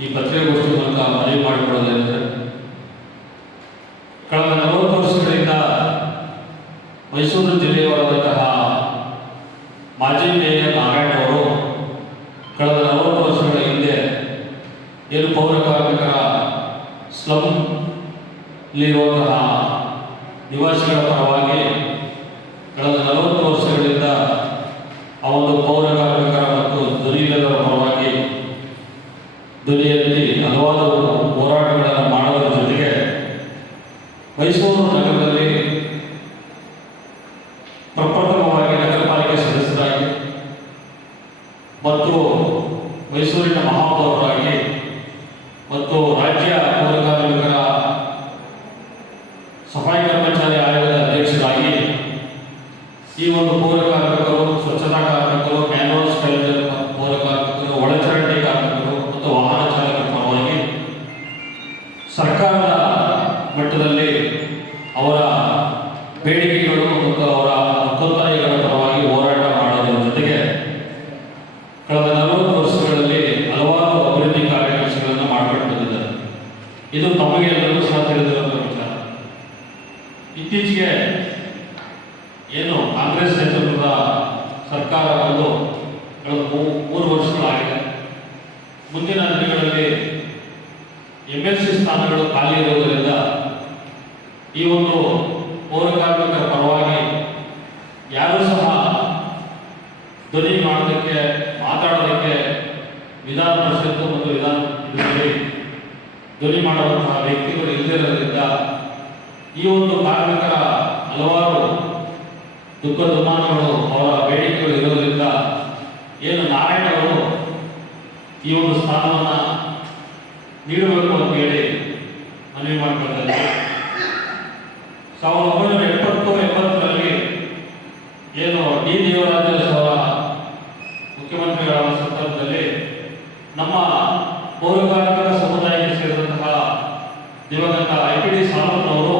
ಈ ಪತ್ರಿಕಾಗೋಷ್ಠಿ ಮೂಲಕ ಮನವಿ ಮಾಡಿಕೊಳ್ಳೋದೇನೆಂದರೆ, ಕಳೆದ 40 ವರ್ಷಗಳಿಂದ ಮೈಸೂರು ಜಿಲ್ಲೆಯವರಾದಂತಹ ಮಾಜಿ ಮೇಯರ್ ನಾರಾಯಣ ಅವರು ಕಳೆದ 40 ವರ್ಷಗಳ ಹಿಂದೆ ಏನು ಪೌರ ಕಾರ್ಮಿಕರ ಸ್ಲಂಲಿರುವಂತಹ ನಿವಾಸಿಗಳ ಪರವಾಗಿ ಕಳೆದ 40 ವರ್ಷಗಳಿಂದ ಆ ಒಂದು ಪೌರ ಕಾರ್ಮಿಕರ ಮತ್ತು ಧ್ವನಿಯಿಲ್ಲದವರ ಪರವಾಗಿ ಧ್ವನಿ ಎತ್ತಿ ಹಲವಾರು ಹೋರಾಟಗಳನ್ನು ಮಾಡೋದರ ಜೊತೆಗೆ ಮೈಸೂರು ನಗರದಲ್ಲಿ ಪ್ರಪ್ರಥಮವಾಗಿ ನಗರ ಪಾಲಿಕೆ ಸದಸ್ಯರಾಗಿ ಮತ್ತು ಮೈಸೂರಿನ ಮಹಾಪೌರರಾಗಿ ಮತ್ತು ರಾಜ್ಯ ಪೌರ ಕಾರ್ಮಿಕರ ಸಫಾಯಿ ಕರ್ಮಚಾರಿ ಆಯೋಗದ ಅಧ್ಯಕ್ಷರಾಗಿ ಈ ಒಂದು ಪೌರ ಕಾರ್ಮಿಕರು, ಸ್ವಚ್ಛತಾ ಕಾರ್ಮಿಕರು, ಮ್ಯಾನ್ಯುವಲ್ ಸ್ಟೈಲರ್ ಪೌರ ಕಾರ್ಮಿಕರು, ಒಳಚರಂಡಿ ಕಾರ್ಮಿಕರು ಮತ್ತು ವಾಹನ ಚಾಲಕರ ಪರವಾಗಿ ಸರ್ಕಾರದ ಮಟ್ಟದಲ್ಲಿ ಅವರ ಬೇಡಿಕೆಗಳು ಮತ್ತು ಅವರ ಹಕ್ಕೊತ್ತಾಯಗಳ ಪರವಾಗಿ ಹೋರಾಟ ಮಾಡೋದರ ಜೊತೆಗೆ ಕಳೆದ 40 ವರ್ಷಗಳಲ್ಲಿ ಹಲವಾರು ಅಭಿವೃದ್ಧಿ ಕಾರ್ಯಗಳನ್ನು ಮಾಡಿಕೊಂಡು ಬಂದಿದ್ದಾರೆ. ಇದು ತಮಗೆಲ್ಲರಿಗೂ ಸಹ ತಿಳಿದಿರುವಂಥ ವಿಚಾರ. ಇತ್ತೀಚೆಗೆ ಏನು ಕಾಂಗ್ರೆಸ್ ನೇತೃತ್ವದ ಸರ್ಕಾರ ಬಂದು ಕಳೆದ 3 ವರ್ಷಗಳಾಗಿದೆ. ಮುಂದಿನ ದಿನಗಳಲ್ಲಿ MLC ಸ್ಥಾನಗಳು ಖಾಲಿ ಇರುವುದರಿಂದ ಈ ಒಂದು ಪೌರ ಕಾರ್ಮಿಕರ ಪರವಾಗಿ ಯಾರೂ ಸಹ ಧ್ವನಿ ಮಾಡೋದಕ್ಕೆ, ಮಾತಾಡೋದಕ್ಕೆ ವಿಧಾನ ಪರಿಷತ್ತು ಮತ್ತು ಇದರಲ್ಲಿ ಧ್ವನಿ ಮಾಡುವಂತಹ ವ್ಯಕ್ತಿಗಳು ಇಲ್ಲದಿರೋದ್ರಿಂದ ಈ ಒಂದು ಕಾರ್ಮಿಕರ ಹಲವಾರು ದುಃಖ ದುಮ್ಮಾನಗಳು, ಅವರ ಬೇಡಿಕೆಗಳು ಇರೋದ್ರಿಂದ ಏನು ನಾರಾಯಣ ಅವರು ಈ ಒಂದು ಸ್ಥಾನವನ್ನು ನೀಡಬೇಕು ಅಂತ ಹೇಳಿ ಮನವಿ ಮಾಡಿಕೊಂಡಿದ್ದಾರೆ. 1970-80ರಲ್ಲಿ ಏನು ಡಿ ದೇವರಾಜ ಅವರ ಮುಖ್ಯಮಂತ್ರಿಗಳಾದ ಸಂದರ್ಭದಲ್ಲಿ ನಮ್ಮ ಪೌರ ಕಾರ್ಮಿಕ ಸಮುದಾಯಕ್ಕೆ ಸೇರಿದಂತಹ ದಿವಂಗತ IPD ಸಾಲೂರ್ ಅವರು